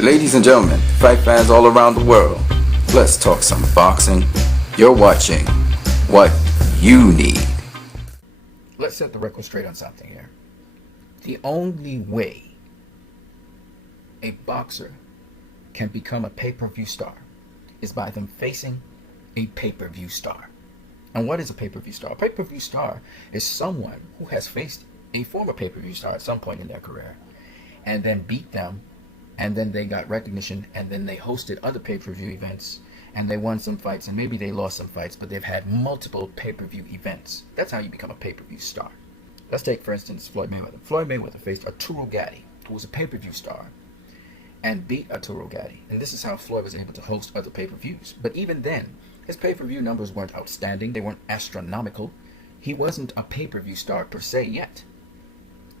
Ladies and gentlemen, fight fans all around the world, let's talk some boxing. You're watching What You Need. Let's set the record straight on something here. The only way a boxer can become a pay-per-view star is by them facing a pay-per-view star. And what is a pay-per-view star? A pay-per-view star is someone who has faced a former pay-per-view star at some point in their career and then beat them, and then they got recognition, and then they hosted other pay-per-view events, and they won some fights, and maybe they lost some fights, but they've had multiple pay-per-view events. That's how you become a pay-per-view star. Let's take, for instance, Floyd Mayweather. Floyd Mayweather faced Arturo Gatti, who was a pay-per-view star, and beat Arturo Gatti. And this is how Floyd was able to host other pay-per-views. But even then, his pay-per-view numbers weren't outstanding. They weren't astronomical. He wasn't a pay-per-view star per se yet.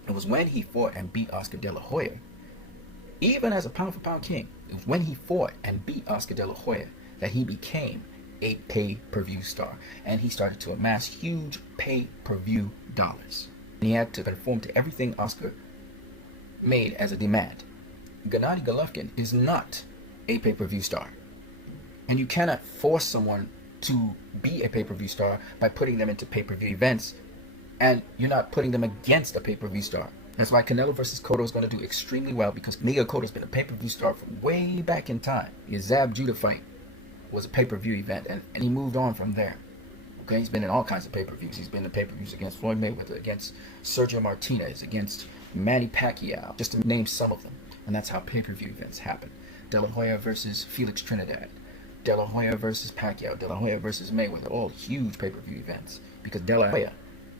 It was when he fought and beat Oscar De La Hoya, even as a pound-for-pound king, it was when he fought and beat Oscar De La Hoya that he became a pay-per-view star. And he started to amass huge pay-per-view dollars. And he had to conform to everything Oscar made as a demand. Gennady Golovkin is not a pay-per-view star. And you cannot force someone to be a pay-per-view star by putting them into pay-per-view events, and you're not putting them against a pay-per-view star. That's why Canelo versus Cotto is going to do extremely well, because Miguel Cotto's been a pay-per-view star from way back in time. The Zab Judah fight was a pay-per-view event, and he moved on from there. Okay, he's been in all kinds of pay-per-views. He's been in pay-per-views against Floyd Mayweather, against Sergio Martinez, against Manny Pacquiao, just to name some of them. And that's how pay-per-view events happen. De La Hoya versus Felix Trinidad, De La Hoya versus Pacquiao, De La Hoya versus Mayweather, all huge pay-per-view events, because De La Hoya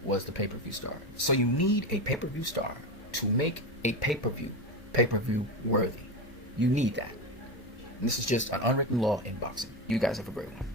was the pay-per-view star. So you need a pay-per-view star to make a pay-per-view worthy. You need that. And this is just an unwritten law in boxing. You guys have a great one.